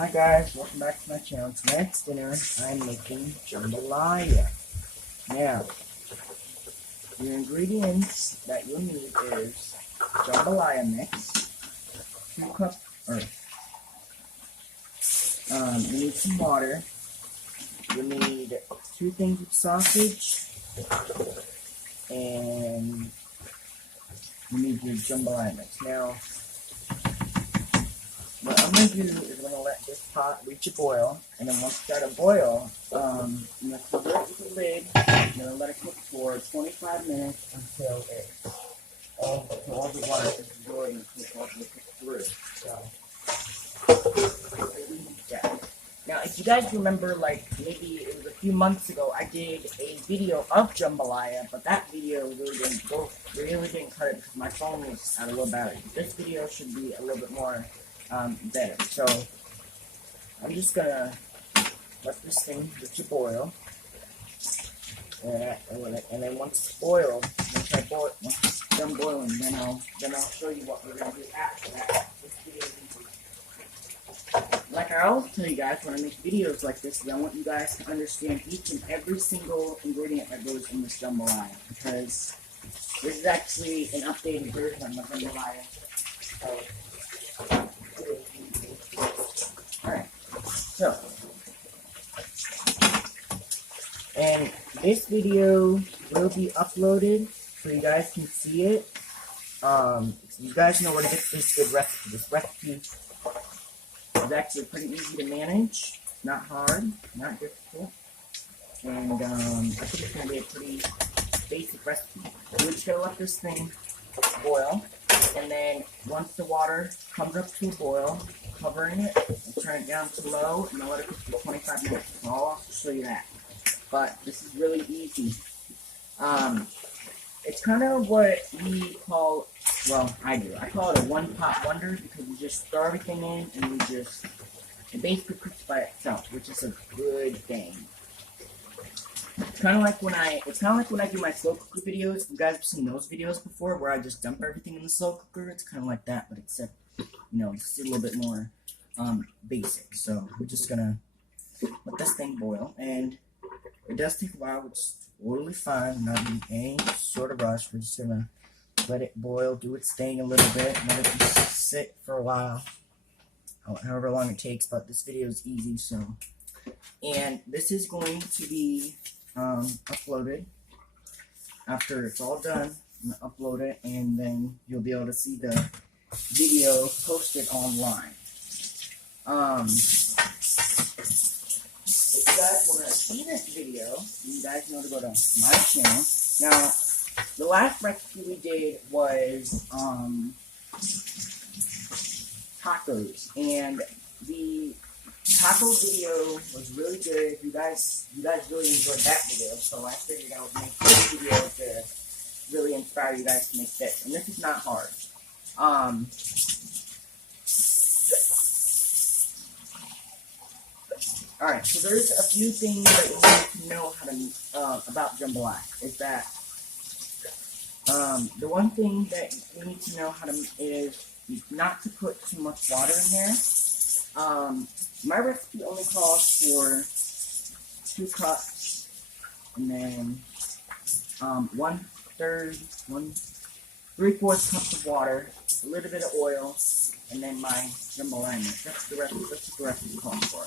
Hi guys, welcome back to my channel. Tonight's dinner, I'm making jambalaya. Now, your ingredients that you'll need is jambalaya mix, 2 cups, you need some water, you need 2 things of sausage, and you need your jambalaya mix. Now, what I'm going to do is I'm going to let this pot reach a boil, and then once it's at a boil, I'm going to cover it with a lid, and then let it cook for 25 minutes until all the water is absorbed and cooked through. So, yeah. Now, if you guys remember, like, maybe it was a few months ago, I did a video of jambalaya, but that video really didn't cut it because my phone was out of low battery. This video should be a little bit more better. So I'm just gonna let this thing reach a boil, and then once it's boiled, once it's done boiling, then I'll show you what we're gonna do after that. This video is easy. Like I always tell you guys when I make videos like this, I want you guys to understand each and every single ingredient that goes in this jambalaya, because this is actually an updated version of jambalaya. Alright, so, and this video will be uploaded so you guys can see it. You guys know where to get this good recipe. This recipe is actually pretty easy to manage, not hard, not difficult, and I think it's going to be a pretty basic recipe. We're just going to let this thing boil, and then once the water comes up to a boil, covering it, and turn it down to low, and let it cook for 25 minutes. I'll also show you that. But this is really easy. It's kind of what we call, well, I do. I call it a one-pot wonder because you just throw everything in and it basically cooks by itself, which is a good thing. It's kind of like when I do my slow cooker videos. You guys have seen those videos before where I just dump everything in the slow cooker. It's kind of like that, but except, it's a little bit more basic. So we're just gonna let this thing boil, and it does take a while, which is totally fine. Not in any sort of rush. We're just gonna let it boil, do its thing a little bit, and let it just sit for a while, however long it takes. But this video is easy, so. And this is going to be uploaded after it's all done. I'm gonna upload it, and then you'll be able to see the video posted online. If you guys want to see this video, you guys know to go to my channel. Now, the last recipe we did was tacos, and the taco video was really good. You guys really enjoyed that video, so I figured I would make this video to really inspire you guys to make this. And this is not hard. Alright, so there's a few things that you need to know how to about jambalaya. Is that the one thing that you need to know how to is not to put too much water in there. My recipe only calls for 2 cups, and then 3/4 cups of water, a little bit of oil, and then my jambalaya mix. That's the recipe. That's what the recipe calls for.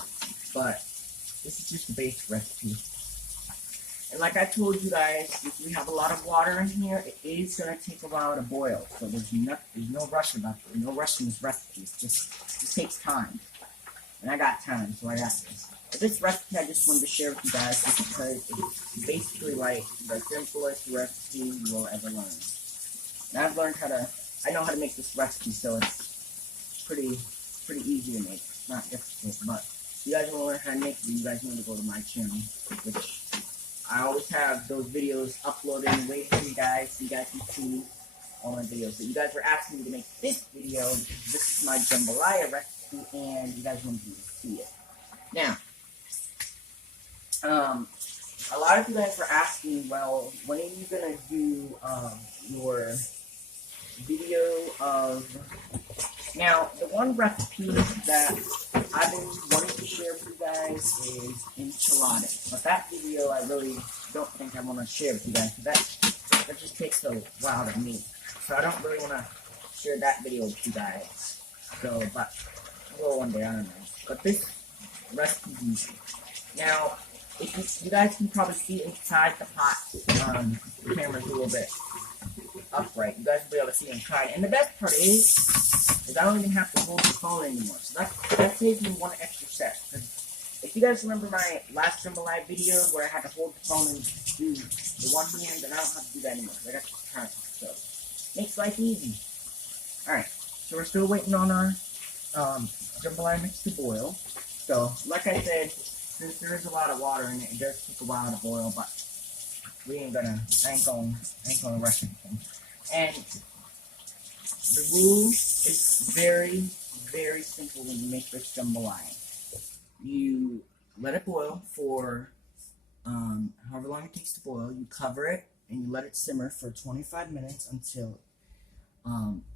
But this is just the basic recipe. And like I told you guys, if we have a lot of water in here, it is going to take a while to boil. So there's no rush about it. No rush in this recipe. It just takes time. And I got time, so I got this. But this recipe I just wanted to share with you guys just because it's basically like the simplest recipe you will ever learn. And I know how to make this recipe, so it's pretty easy to make. It's not difficult, but if you guys want to learn how to make it, you guys need to go to my channel, which I always have those videos uploaded and waiting for you guys so you guys can see all my videos. But you guys were asking me to make this video because this is my jambalaya recipe and you guys want to see it. Now, a lot of you guys were asking, well, when are you going to do your video of... Now, the one recipe that I've been video I really don't think I want to share with you guys, because that just takes a while to make. So I don't really want to share that video with you guys. So, but well, one day, I don't know. But this recipe is easy. Now, if you guys can probably see inside the pot, the camera's a little bit upright. You guys will be able to see inside. And the best part is I don't even have to hold the phone anymore. So that saves me one extra step. If you guys remember my last Jambalaya video where I had to hold the phone and do the one hand, then I don't have to do that anymore. I got the time. So makes life easy. Alright, so we're still waiting on our Jambalaya mix to boil. So, like I said, since there is a lot of water in it, it does take a while to boil, but I ain't gonna rush anything. And the rule is very, very simple when you make this jambalaya. You let it boil for however long it takes to boil. You cover it and you let it simmer for 25 minutes until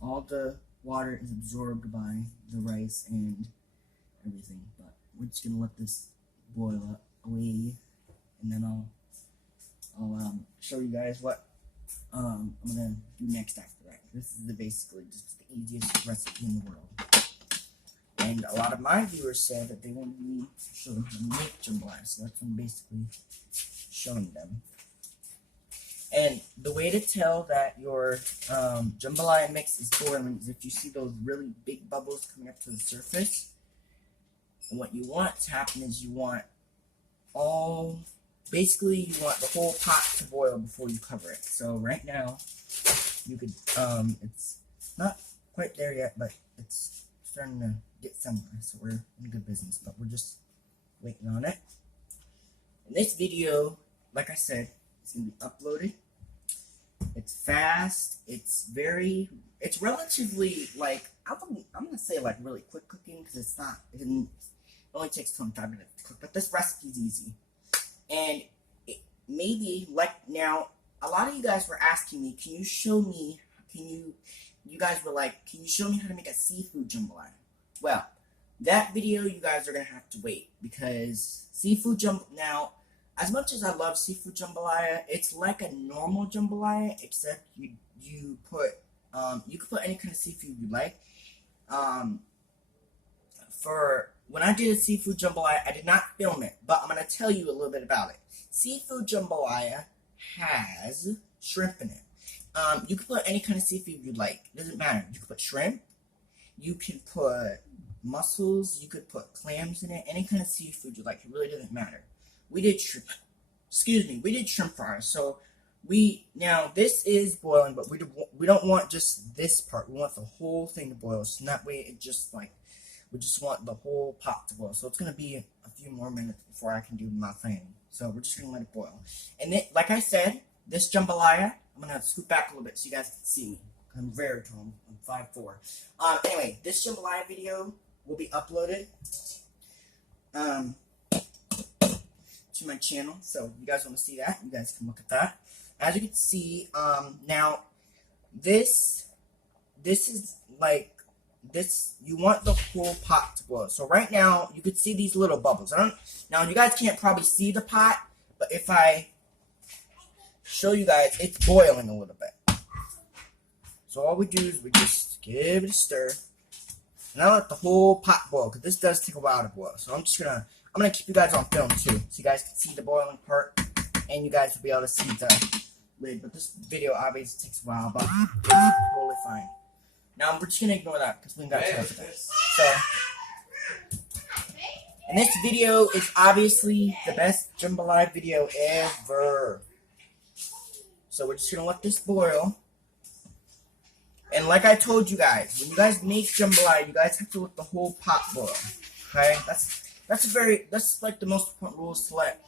all the water is absorbed by the rice and everything. But we're just gonna let this boil up away, and then I'll show you guys what I'm gonna do next after that. This is basically just the easiest recipe in the world. And a lot of my viewers said that they wanted me to show them how to make jambalaya, so that's what I'm basically showing them. And the way to tell that your jambalaya mix is boiling is if you see those really big bubbles coming up to the surface. And what you want to happen is you want the whole pot to boil before you cover it. So right now, you could, it's not quite there yet, but it's starting to get somewhere, so we're in good business, but we're just waiting on it. And this video, like I said, is going to be uploaded. It's fast, it's relatively, like, I'm going to say, like, really quick cooking, because it's not, it only takes 25 minutes to cook, but this recipe is easy. And maybe, like, now, a lot of you guys were asking me, can you show me how to make a seafood jambalaya? Well, that video you guys are going to have to wait, because now, as much as I love seafood jambalaya, it's like a normal jambalaya, except you can put any kind of seafood you like. For when I did a seafood jambalaya, I did not film it, but I'm going to tell you a little bit about it. Seafood jambalaya has shrimp in it. You can put any kind of seafood you like. It doesn't matter. You can put shrimp. You can put mussels. You could put clams in it. Any kind of seafood you like. It really doesn't matter. We did shrimp fries. So now this is boiling, but we don't want just this part. We want the whole thing to boil. So that way it just like, we just want the whole pot to boil. So it's going to be a few more minutes before I can do my thing. So we're just going to let it boil. And then, like I said, this jambalaya, I'm going to scoot back a little bit so you guys can see me. I'm very tall. I'm 5'4". Anyway, this jambalaya video will be uploaded to my channel. So if you guys want to see that, you guys can look at that. As you can see, now this is like this. You want the whole pot to boil. So right now, you could see these little bubbles. Now you guys can't probably see the pot, but if I show you guys, it's boiling a little bit. So all we do is we just give it a stir, and I let the whole pot boil, because this does take a while to boil. So I'm gonna keep you guys on film too, so you guys can see the boiling part, and you guys will be able to see the lid. But this video obviously takes a while, but it's totally fine. Now we're just gonna ignore that because we ain't got time for that. So, and this video is obviously the best jambalaya video ever. So we're just gonna let this boil. And like I told you guys, when you guys make jambalaya, you guys have to let the whole pot boil. Okay? That's like the most important rule, is to let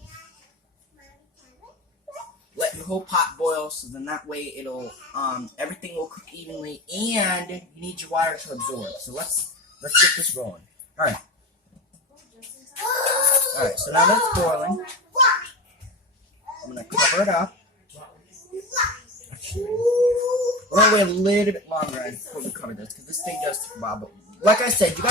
your whole pot boil, so then that way it'll everything will cook evenly, and you need your water to absorb. So let's get this rolling. Alright, so now that's boiling. I'm gonna cover it up. We're gonna wait a little bit longer before we cover this, because this thing does take a while. But like I said, you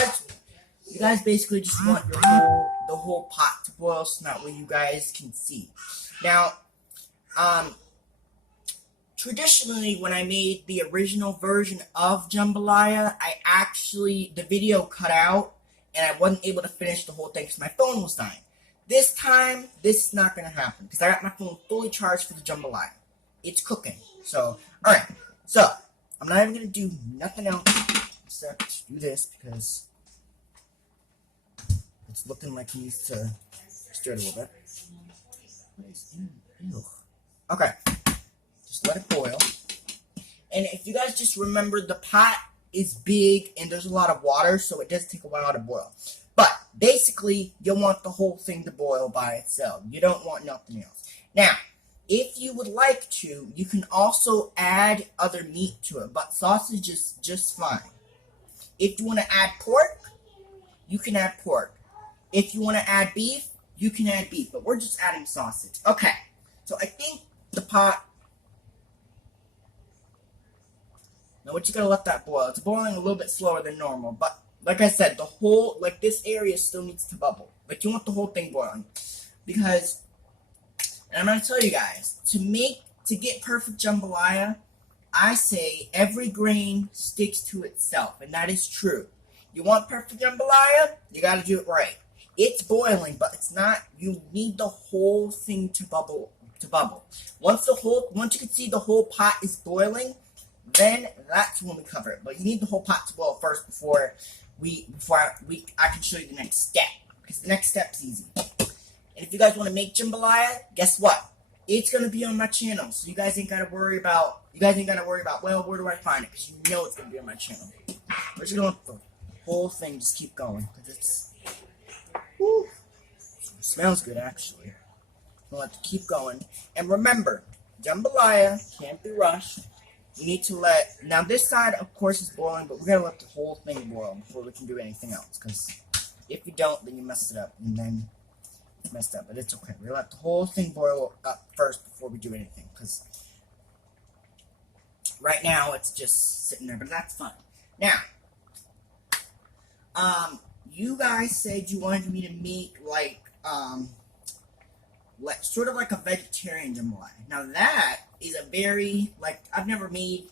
guys basically just want your whole the whole pot to boil so that way you guys can see. Now, traditionally, when I made the original version of jambalaya, the video cut out, and I wasn't able to finish the whole thing because my phone was dying. This time, this is not going to happen because I got my phone fully charged for the jambalaya. It's cooking. So, alright. So, I'm not even going to do nothing else except do this because it's looking like it needs to stir it a little bit. Ew. Okay. Just let it boil. And if you guys just remember, the pot is big and there's a lot of water, so it does take a while to boil. But basically, you want the whole thing to boil by itself. You don't want nothing else. Now, if you would like to, you can also add other meat to it, but sausage is just fine. If you want to add pork, you can add pork. If you want to add beef, you can add beef, but we're just adding sausage. Okay, so I think the pot... Now, what you gotta let that boil. It's boiling a little bit slower than normal, but like I said, this area still needs to bubble. Like, you want the whole thing boiling. Because, and I'm gonna tell you guys, to get perfect jambalaya, I say every grain sticks to itself, and that is true. You want perfect jambalaya, you gotta do it right. It's boiling, but it's not, you need the whole thing to bubble. Once you can see the whole pot is boiling, then that's when we cover it. But you need the whole pot to boil first before I can show you the next step. Because the next step is easy. And if you guys want to make jambalaya, guess what? It's gonna be on my channel, so you guys ain't gotta worry about. Well, where do I find it? Because you know it's gonna be on my channel. We're just gonna let the whole thing just keep going because it smells good actually. We'll have to keep going. And remember, jambalaya can't be rushed. You need to now this side, of course, is boiling, but we're going to let the whole thing boil before we can do anything else, because if you don't, then you mess it up, and then it's messed up, but it's okay. We're going to let the whole thing boil up first before we do anything, because right now it's just sitting there, but that's fine. Now, you guys said you wanted me to make, sort of like a vegetarian jambalaya. Now that is a very, I've never made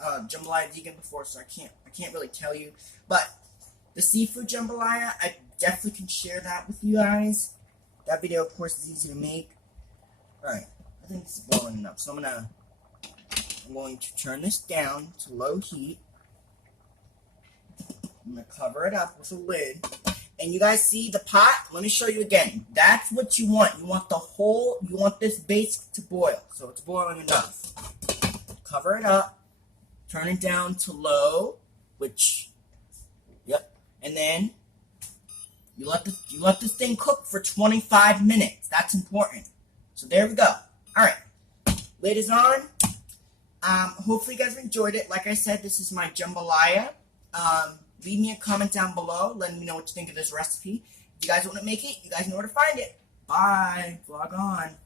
jambalaya vegan before, so I can't really tell you. But the seafood jambalaya, I definitely can share that with you guys. That video, of course, is easy to make. Alright, I think it's boiling enough, so I'm going to turn this down to low heat. I'm going to cover it up with a lid. And you guys see the pot? Let me show you again. That's what you want. You want this base to boil. So it's boiling enough. Cover it up. Turn it down to low, and then you let this thing cook for 25 minutes. That's important. So there we go. Alright. Lid is on. Hopefully you guys enjoyed it. Like I said, this is my jambalaya. Leave me a comment down below, letting me know what you think of this recipe. If you guys want to make it, you guys know where to find it. Bye. Vlog on.